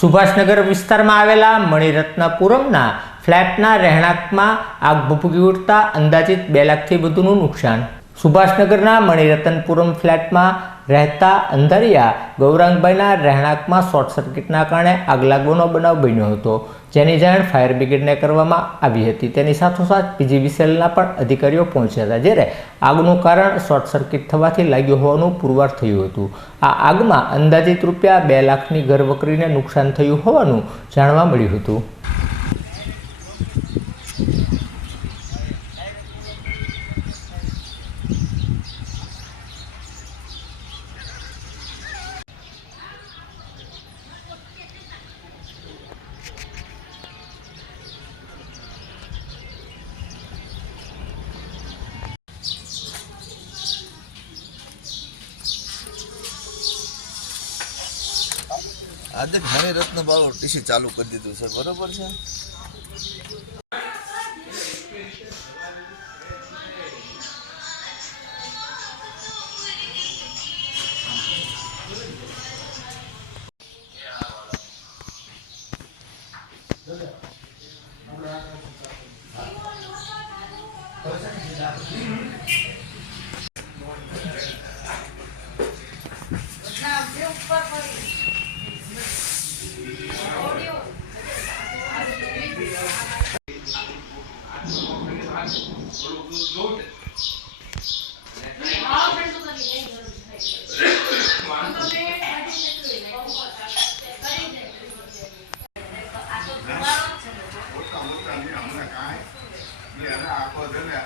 સુભાષનગર વિસ્તારમાં આવેલા મણિરત્નપુરમના ફ્લેટના રહેણાંકમાં આગ ભભૂકી ઉઠતા અંદાજિત બે લાખથી વધુનું નુકસાન. સુભાષનગરના મણિરત્નપુરમ ફ્લેટમાં રહેતા અંધરિયા ગૌરાંગભાઈના રહેણાંકમાં શોર્ટ સર્કિટના કારણે આગ લાગવાનો બનાવ બન્યો હતો. જેની જાણ ફાયર બ્રિગેડને કરવામાં આવી હતી. તેની સાથોસાથ પીજીવીસીએલના પણ અધિકારીઓ પહોંચ્યા હતા, જ્યારે આગનું કારણ શોર્ટ સર્કિટ થવાથી લાગ્યું હોવાનું પુરવાર થયું હતું. આ આગમાં અંદાજિત રૂપિયા બે લાખની ઘરવકરીને નુકસાન થયું હોવાનું જાણવા મળ્યું હતું. આજે મણિરત્ન બાળો ટીસી ચાલુ કરી દીધું છે. બરોબર છે? આખો છે ને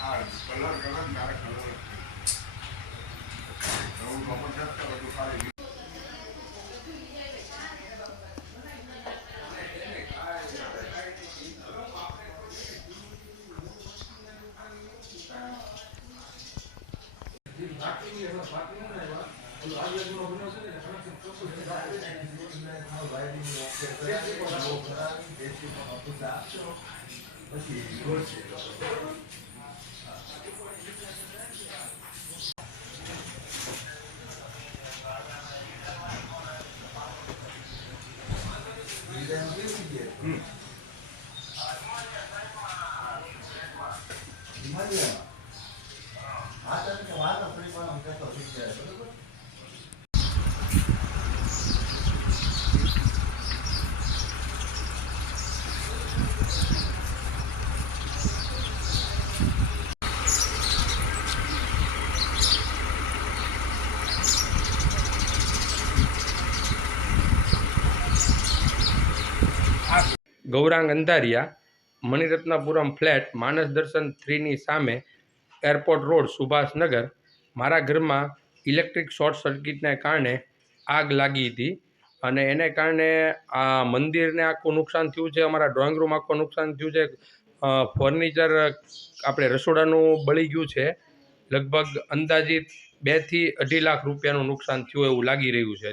આ કલર કલર મારે કલર નવું કપડ છે બધું ખાલી Thank you. Hum. Imagina. Ah, tá, claro. Gaurang Andhariya, Maniratnapuram flat, Manas Darshan થ્રીની સામે એરપોર્ટ રોડ, સુભાષનગર. મારા ઘરમાં ઇલેક્ટ્રિક શોર્ટ સર્કિટને કારણે આગ લાગી હતી અને એને કારણે આ મંદિરને આખું નુકસાન થયું છે, અમારા ડ્રોઈંગ રૂમ આખું નુકસાન થયું છે. ફર્નિચર આપણે રસોડાનું બળી ગયું છે. લગભગ અંદાજિત બેથી અઢી લાખ રૂપિયાનું નુકસાન થયું એવું લાગી રહ્યું છે.